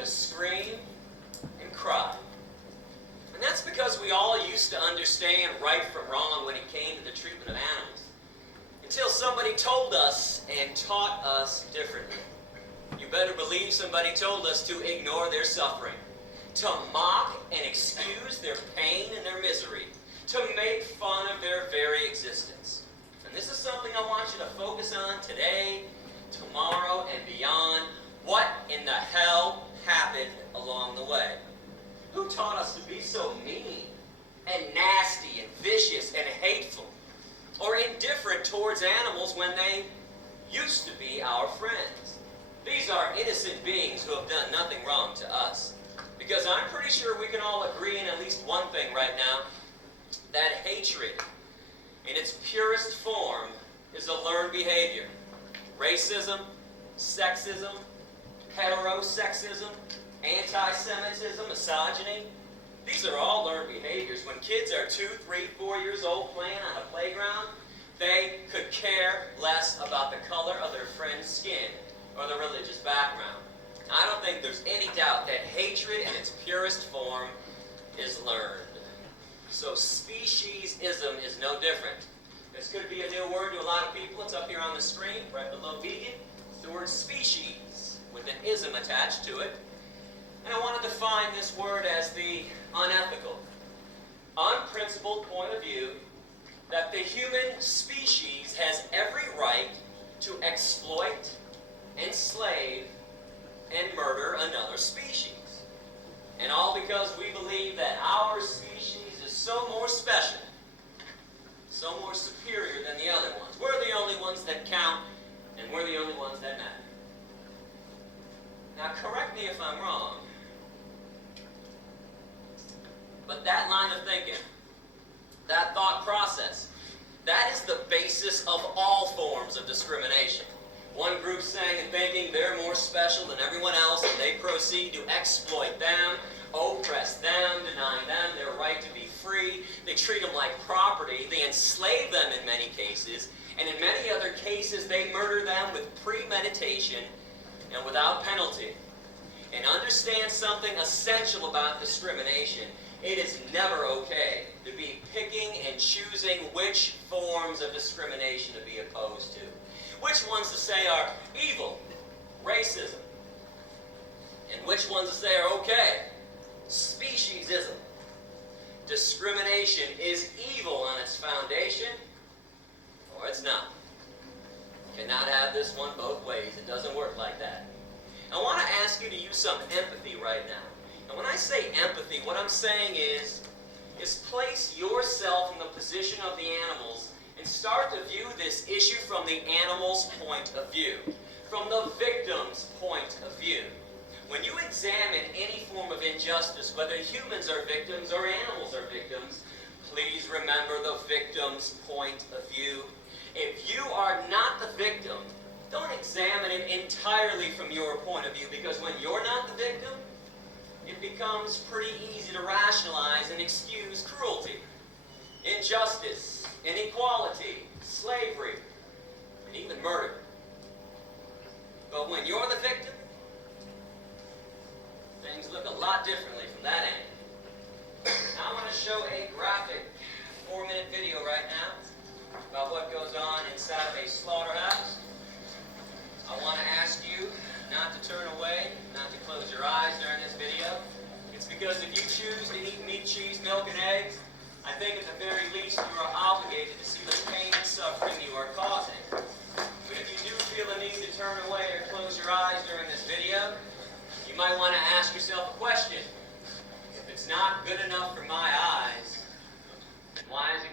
to scream and cry. And that's because we all used to understand right from wrong when it came to the treatment of animals, until somebody told us and taught us differently. You better believe somebody told us to ignore their suffering, to mock and excuse their pain and their misery, to make fun of their very existence. And this is something I want you to focus on today, tomorrow, and beyond. What in the hell happened along the way? Who taught us to be so mean and nasty and vicious and hateful, or indifferent towards animals when they used to be our friends? These are innocent beings who have done nothing wrong to us. Because I'm pretty sure we can all agree in at least one thing right now, that hatred in its purest form is a learned behavior. Racism, sexism, heterosexism, anti-Semitism, misogyny, these are all learned behaviors. When kids are 2, 3, 4 years old playing on a playground, they could care less about the color of their friend's skin or their religious background. I don't think there's any doubt that hatred in its purest form is learned. So speciesism is no different. This could be a new word to a lot of people. It's up here on the screen, right below vegan. It's the word species, with an ism attached to it. And I want to define this word as the unethical, unprincipled point of view that the human species has every right to exploit, enslave, and murder another species. And all because we believe that our species is so more special, so more superior than the other ones. We're the only ones that count, and we're the only ones that matter. Now, correct me if I'm wrong, but that line of thinking, that thought process, that is the basis of all forms of discrimination. One group saying and thinking they're more special than everyone else, and they proceed to exploit them, oppress them, denying them their right to be free. They treat them like property. They enslave them in many cases, and in many other cases they murder them with premeditation and without penalty. And understand something essential about discrimination. It is never okay to be picking and choosing which forms of discrimination to be opposed to. Which ones to say are evil, racism, and which ones to say are okay, speciesism. Discrimination is evil on its foundation, or it's not. You cannot have this one both ways. It doesn't work like that. I want to ask you to use some empathy right now. And when I say empathy, what I'm saying is place yourself in the position of the animals and start to view this issue from the animal's point of view, from the victim's point of view. When you examine any form of injustice, whether humans are victims or animals are victims, please remember the victim's point of view. If you are not the victim, don't examine it entirely from your point of view, because when you're not the victim, it becomes pretty easy to rationalize and excuse cruelty, injustice, inequality, slavery, and even murder. But when you're the victim, things look a lot differently from that end. Now I'm going to show a graphic 4-minute video right now about what goes on inside of a slaughterhouse. I want to ask you not to turn away, not to close your eyes during this video. It's because if you choose to eat meat, cheese, milk, and eggs, I think at the very least you are obligated to see the pain and suffering you are causing. But if you do feel a need to turn away or close your eyes during this video, you might want to ask yourself a question. If it's not good enough for my eyes, why is it